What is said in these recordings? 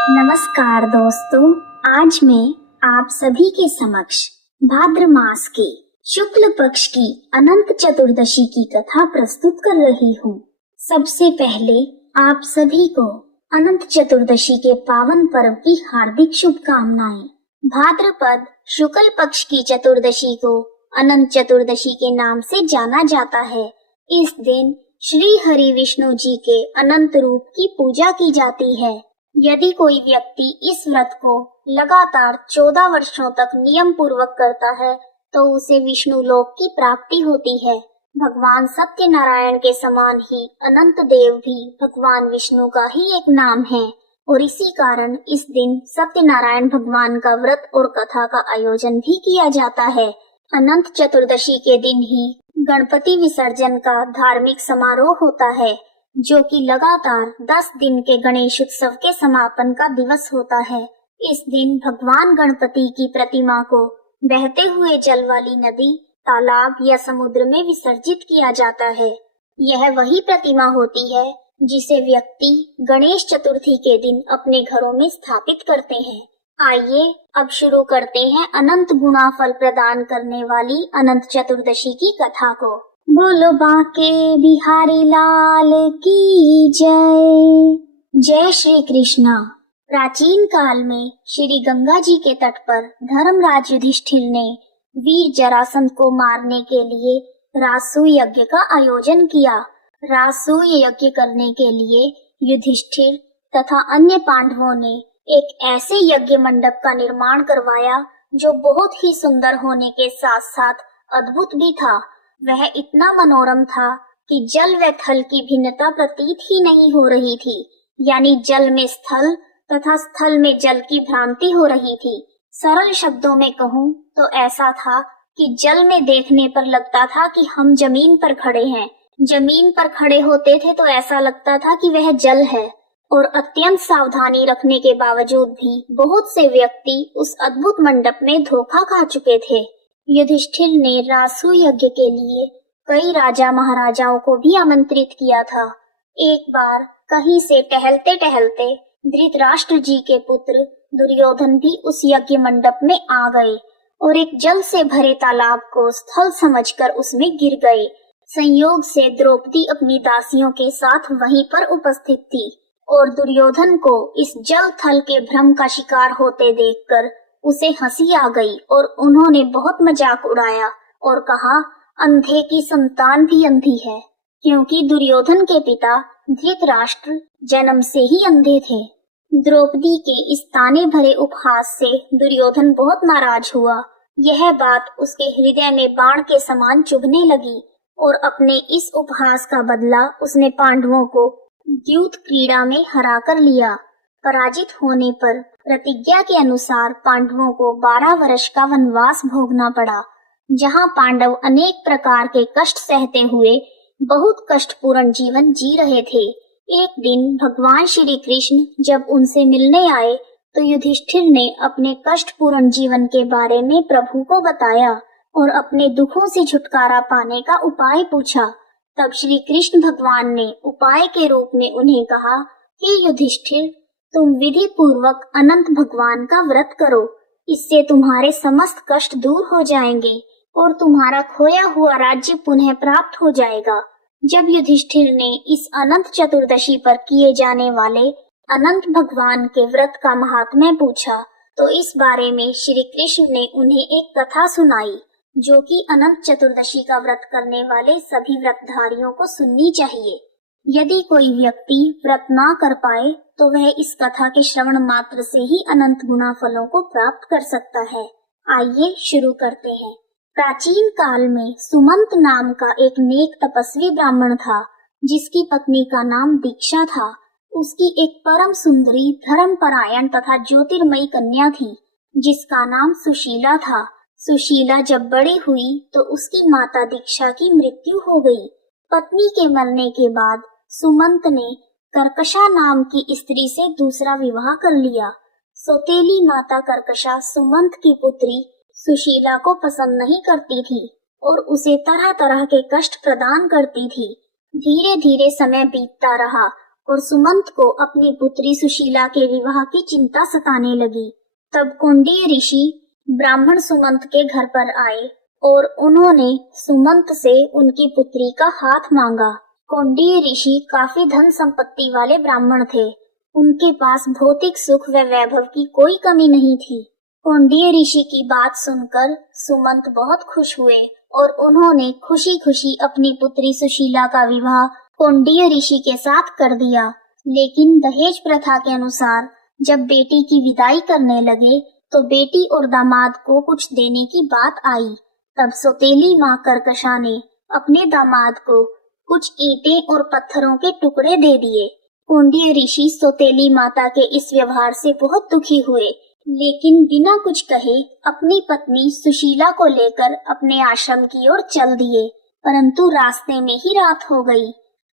नमस्कार दोस्तों, आज मैं आप सभी के समक्ष भाद्र मास के शुक्ल पक्ष की अनंत चतुर्दशी की कथा प्रस्तुत कर रही हूँ। सबसे पहले आप सभी को अनंत चतुर्दशी के पावन पर्व की हार्दिक शुभकामनाएं। भाद्रपद शुक्ल पक्ष की चतुर्दशी को अनंत चतुर्दशी के नाम से जाना जाता है। इस दिन श्री हरि विष्णु जी के अनंत रूप की पूजा की जाती है। यदि कोई व्यक्ति इस व्रत को लगातार 14 वर्षों तक नियम पूर्वक करता है तो उसे विष्णु लोक की प्राप्ति होती है। भगवान सत्यनारायण के समान ही अनंत देव भी भगवान विष्णु का ही एक नाम है और इसी कारण इस दिन सत्यनारायण भगवान का व्रत और कथा का आयोजन भी किया जाता है। अनंत चतुर्दशी के दिन ही गणपति विसर्जन का धार्मिक समारोह होता है, जो कि लगातार 10 दिन के गणेश उत्सव के समापन का दिवस होता है। इस दिन भगवान गणपति की प्रतिमा को बहते हुए जल वाली नदी, तालाब या समुद्र में विसर्जित किया जाता है। यह वही प्रतिमा होती है जिसे व्यक्ति गणेश चतुर्थी के दिन अपने घरों में स्थापित करते हैं। आइए अब शुरू करते हैं अनंत गुणा फल प्रदान करने वाली अनंत चतुर्दशी की कथा को। बोलो बांके बिहारी लाल की जय। जय श्री कृष्णा। प्राचीन काल में श्री गंगा जी के तट पर धर्मराज युधिष्ठिर ने वीर जरासंध को मारने के लिए राजसूय यज्ञ का आयोजन किया। राजसूय यज्ञ करने के लिए युधिष्ठिर तथा अन्य पांडवों ने एक ऐसे यज्ञ मंडप का निर्माण करवाया जो बहुत ही सुंदर होने के साथ साथ अद्भुत भी था। वह इतना मनोरम था कि जल व थल की भिन्नता प्रतीत ही नहीं हो रही थी, यानी जल में स्थल तथा स्थल में जल की भ्रांति हो रही थी। सरल शब्दों में कहूँ तो ऐसा था कि जल में देखने पर लगता था कि हम जमीन पर खड़े हैं, जमीन पर खड़े होते थे तो ऐसा लगता था कि वह जल है। और अत्यंत सावधानी रखने के बावजूद भी बहुत से व्यक्ति उस अद्भुत मंडप में धोखा खा चुके थे। युधिष्ठिर ने राजसूय यज्ञ के लिए कई राजा महाराजाओं को भी आमंत्रित किया था। एक बार कहीं से टहलते टहलते धृतराष्ट्र जी के पुत्र दुर्योधन भी उस यज्ञ मंडप में आ गए और एक जल से भरे तालाब को स्थल समझकर उसमें गिर गए। संयोग से द्रौपदी अपनी दासियों के साथ वहीं पर उपस्थित थी और दुर्योधन को इस जल थल के भ्रम का शिकार होते देखकर उसे हंसी आ गई और उन्होंने बहुत मजाक उड़ाया और कहा, अंधे की संतान भी अंधी है, क्योंकि दुर्योधन के पिता धृतराष्ट्र जन्म से ही अंधे थे। द्रौपदी के इस ताने भरे उपहास से दुर्योधन बहुत नाराज हुआ। यह बात उसके हृदय में बाण के समान चुभने लगी और अपने इस उपहास का बदला उसने पांडवों को द्यूत क्रीड़ा में हरा कर लिया। पराजित होने पर प्रतिज्ञा के अनुसार पांडवों को 12 वर्ष का वनवास भोगना पड़ा, जहां पांडव अनेक प्रकार के कष्ट सहते हुए बहुत कष्टपूर्ण जीवन जी रहे थे। एक दिन भगवान श्री कृष्ण जब उनसे मिलने आए तो युधिष्ठिर ने अपने कष्टपूर्ण जीवन के बारे में प्रभु को बताया और अपने दुखों से छुटकारा पाने का उपाय पूछा। तब श्री कृष्ण भगवान ने उपाय के रूप में उन्हें कहा कि युधिष्ठिर, तुम विधि पूर्वक अनंत भगवान का व्रत करो, इससे तुम्हारे समस्त कष्ट दूर हो जाएंगे और तुम्हारा खोया हुआ राज्य पुनः प्राप्त हो जाएगा। जब युधिष्ठिर ने इस अनंत चतुर्दशी पर किए जाने वाले अनंत भगवान के व्रत का महात्म्य पूछा तो इस बारे में श्री कृष्ण ने उन्हें एक कथा सुनाई, जो कि अनंत चतुर्दशी का व्रत करने वाले सभी व्रतधारियों को सुननी चाहिए। यदि कोई व्यक्ति व्रत ना कर पाए तो वह इस कथा के श्रवण मात्र से ही अनंत गुना फलों को प्राप्त कर सकता है। आइए शुरू करते हैं। प्राचीन काल में सुमंत नाम का एक नेक तपस्वी ब्राह्मण था, जिसकी पत्नी का नाम दीक्षा था। उसकी एक परम सुंदरी, धर्मपरायण तथा ज्योतिर्मयी कन्या थी, जिसका नाम सुशीला था। सुशीला जब बड़ी हुई तो उसकी माता दीक्षा की मृत्यु हो गई। पत्नी के मरने के बाद सुमंत ने कर्कशा नाम की स्त्री से दूसरा विवाह कर लिया। सौतेली माता कर्कशा सुमंत की पुत्री सुशीला को पसंद नहीं करती थी और उसे तरह तरह के कष्ट प्रदान करती थी। धीरे धीरे समय बीतता रहा और सुमंत को अपनी पुत्री सुशीला के विवाह की चिंता सताने लगी। तब कौंडिन्य ऋषि ब्राह्मण सुमंत के घर पर आए और उन्होंने सुमंत से उनकी पुत्री का हाथ मांगा। कौंडिन्य ऋषि काफी धन संपत्ति वाले ब्राह्मण थे। उनके पास भौतिक सुख व वैभव की कोई कमी नहीं थी। कौंडिन्य ऋषि की बात सुनकर सुमंत बहुत खुश हुए और उन्होंने खुशी खुशी अपनी पुत्री सुशीला का विवाह कौंडिन्य ऋषि के साथ कर दिया। लेकिन दहेज प्रथा के अनुसार जब बेटी की विदाई करने लगे तो बेटी और दामाद को कुछ देने की बात आई। तब सौतेली माँ कर्कशा ने अपने दामाद को कुछ ईंटें और पत्थरों के टुकड़े दे दिए। कौंडिन्य ऋषि सौतेली माता के इस व्यवहार से बहुत दुखी हुए, लेकिन बिना कुछ कहे अपनी पत्नी सुशीला को लेकर अपने आश्रम की ओर चल दिए। परंतु रास्ते में ही रात हो गई,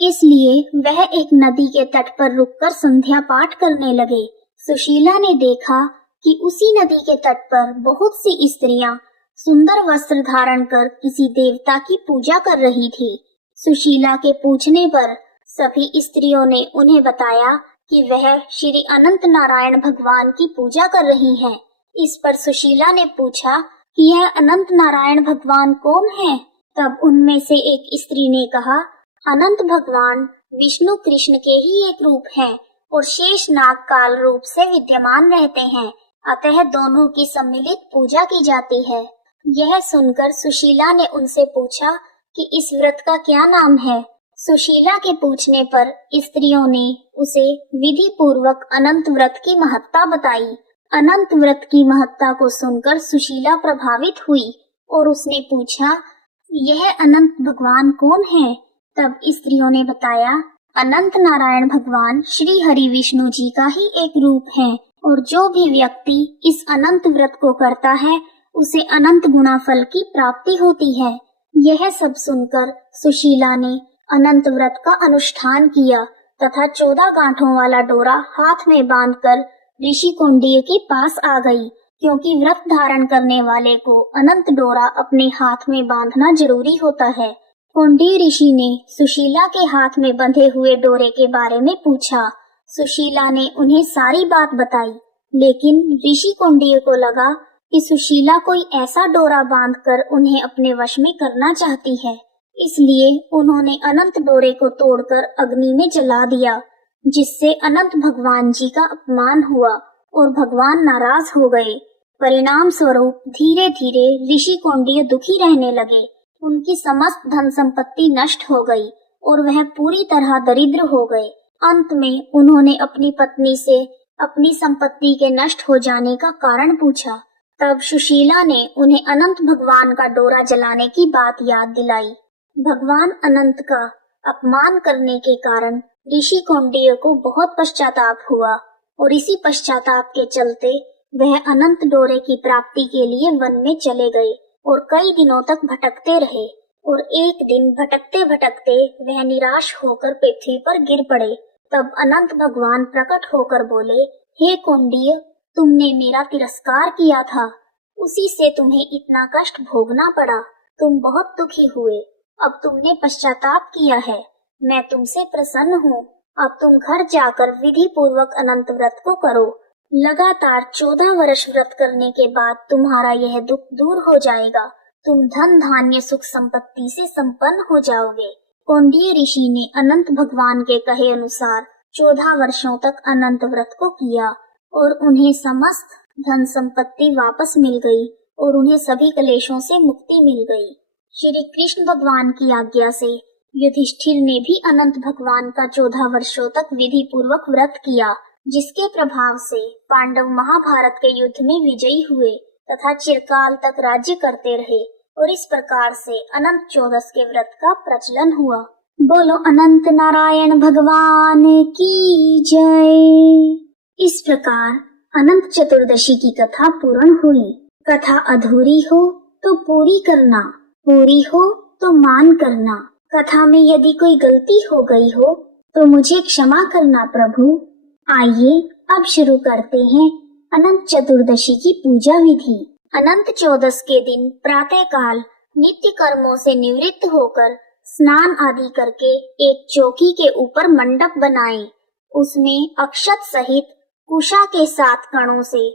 इसलिए वह एक नदी के तट पर रुककर संध्या पाठ करने लगे। सुशीला ने देखा कि उसी नदी के तट पर बहुत सी स्त्रियां सुंदर वस्त्र धारण कर किसी देवता की पूजा कर रही थी। सुशीला के पूछने पर सभी स्त्रियों ने उन्हें बताया कि वह श्री अनंत नारायण भगवान की पूजा कर रही हैं। इस पर सुशीला ने पूछा कि यह अनंत नारायण भगवान कौन है? तब उनमें से एक स्त्री ने कहा, अनंत भगवान विष्णु कृष्ण के ही एक रूप हैं और शेष नाग काल रूप से विद्यमान रहते हैं, अतः दोनों की सम्मिलित पूजा की जाती है। यह सुनकर सुशीला ने उनसे पूछा कि इस व्रत का क्या नाम है? सुशीला के पूछने पर स्त्रियों ने उसे विधि पूर्वक अनंत व्रत की महत्ता बताई। अनंत व्रत की महत्ता को सुनकर सुशीला प्रभावित हुई और उसने पूछा, यह अनंत भगवान कौन है? तब स्त्रियों ने बताया, अनंत नारायण भगवान श्री हरि विष्णु जी का ही एक रूप है और जो भी व्यक्ति इस अनंत व्रत को करता है उसे अनंत गुना फल की प्राप्ति होती है। यह सब सुनकर सुशीला ने अनंत व्रत का अनुष्ठान किया तथा 14 गांठों वाला डोरा हाथ में बांधकर ऋषि कौंडिन्य के पास आ गई, क्योंकि व्रत धारण करने वाले को अनंत डोरा अपने हाथ में बांधना जरूरी होता है। कौंडिन्य ऋषि ने सुशीला के हाथ में बंधे हुए डोरे के बारे में पूछा। सुशीला ने उन्हें सारी बात बताई, लेकिन ऋषि कौंडिन्य को लगा कि सुशीला कोई ऐसा डोरा बांधकर उन्हें अपने वश में करना चाहती है, इसलिए उन्होंने अनंत डोरे को तोड़कर अग्नि में जला दिया, जिससे अनंत भगवान जी का अपमान हुआ और भगवान नाराज हो गए। परिणाम स्वरूप धीरे धीरे ऋषि कौंडिन्य दुखी रहने लगे। उनकी समस्त धन संपत्ति नष्ट हो गई और वह पूरी तरह दरिद्र हो गए। अंत में उन्होंने अपनी पत्नी से अपनी संपत्ति के नष्ट हो जाने का कारण पूछा। तब सुशीला ने उन्हें अनंत भगवान का डोरा जलाने की बात याद दिलाई। भगवान अनंत का अपमान करने के कारण ऋषि कौंडिन्य को बहुत पश्चाताप हुआ और इसी पश्चाताप के चलते वह अनंत डोरे की प्राप्ति के लिए वन में चले गए और कई दिनों तक भटकते रहे। और एक दिन भटकते भटकते वह निराश होकर पृथ्वी पर गिर पड़े। तब अनंत भगवान प्रकट होकर बोले, हे कौंडिन्य, तुमने मेरा तिरस्कार किया था, उसी से तुम्हें इतना कष्ट भोगना पड़ा। तुम बहुत दुखी हुए, अब तुमने पश्चाताप किया है, मैं तुमसे प्रसन्न हूँ। अब तुम घर जाकर विधि पूर्वक अनंत व्रत को करो। लगातार 14 वर्ष व्रत करने के बाद तुम्हारा यह दुख दूर हो जाएगा। तुम धन धान्य सुख संपत्ति से संपन्न हो जाओगे। कौंडिन्य ऋषि ने अनंत भगवान के कहे अनुसार 14 वर्षों तक अनंत व्रत को किया और उन्हें समस्त धन संपत्ति वापस मिल गई और उन्हें सभी क्लेशों से मुक्ति मिल गई। श्री कृष्ण भगवान की आज्ञा से युधिष्ठिर ने भी अनंत भगवान का 14 वर्षों तक विधि पूर्वक व्रत किया, जिसके प्रभाव से पांडव महाभारत के युद्ध में विजयी हुए तथा चिरकाल तक राज्य करते रहे और इस प्रकार से अनंत चौदस के व्रत का प्रचलन हुआ। बोलो अनंत नारायण भगवान की जय। इस प्रकार अनंत चतुर्दशी की कथा पूर्ण हुई। कथा अधूरी हो तो पूरी करना, पूरी हो तो मान करना। कथा में यदि कोई गलती हो गई हो तो मुझे क्षमा करना प्रभु। आइए अब शुरू करते हैं अनंत चतुर्दशी की पूजा विधि। अनंत चौदस के दिन प्रातः काल नित्य कर्मों से निवृत्त होकर स्नान आदि करके एक चौकी के ऊपर मंडप बनाएं उसमें अक्षत सहित कुशा के 7 कणों से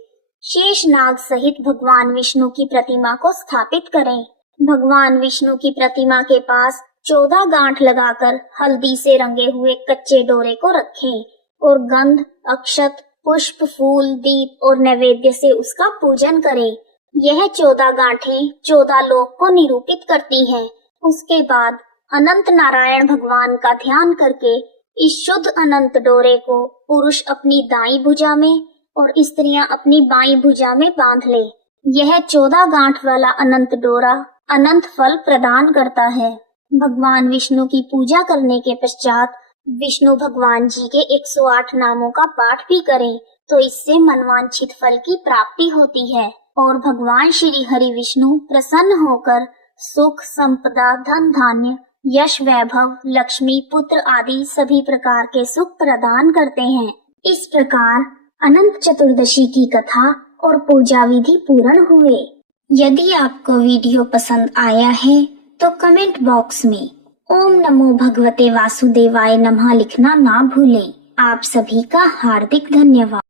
शेषनाग सहित भगवान विष्णु की प्रतिमा को स्थापित करें। भगवान विष्णु की प्रतिमा के पास 14 गांठ लगाकर हल्दी से रंगे हुए कच्चे डोरे को रखें और गंध, अक्षत, पुष्प, फूल, दीप और नैवेद्य से उसका पूजन करें। यह 14 गांठें 14 लोक को निरूपित करती हैं। उसके बाद अनंत नारायण भगवान का ध्यान करके इस शुद्ध अनंत डोरे को पुरुष अपनी दाईं भुजा में और स्त्रियां अपनी बाईं भुजा में बांध ले। यह 14 गांठ वाला अनंत डोरा अनंत फल प्रदान करता है। भगवान विष्णु की पूजा करने के पश्चात विष्णु भगवान जी के 108 नामों का पाठ भी करें तो इससे मनवांछित फल की प्राप्ति होती है और भगवान श्री हरि विष्णु प्रसन्न होकर सुख, संपदा, धन धान्य, यश, वैभव, लक्ष्मी, पुत्र आदि सभी प्रकार के सुख प्रदान करते हैं। इस प्रकार अनंत चतुर्दशी की कथा और पूजा विधि पूर्ण हुए। यदि आपको वीडियो पसंद आया है तो कमेंट बॉक्स में ओम नमो भगवते वासुदेवाय नमः लिखना ना भूलें। आप सभी का हार्दिक धन्यवाद।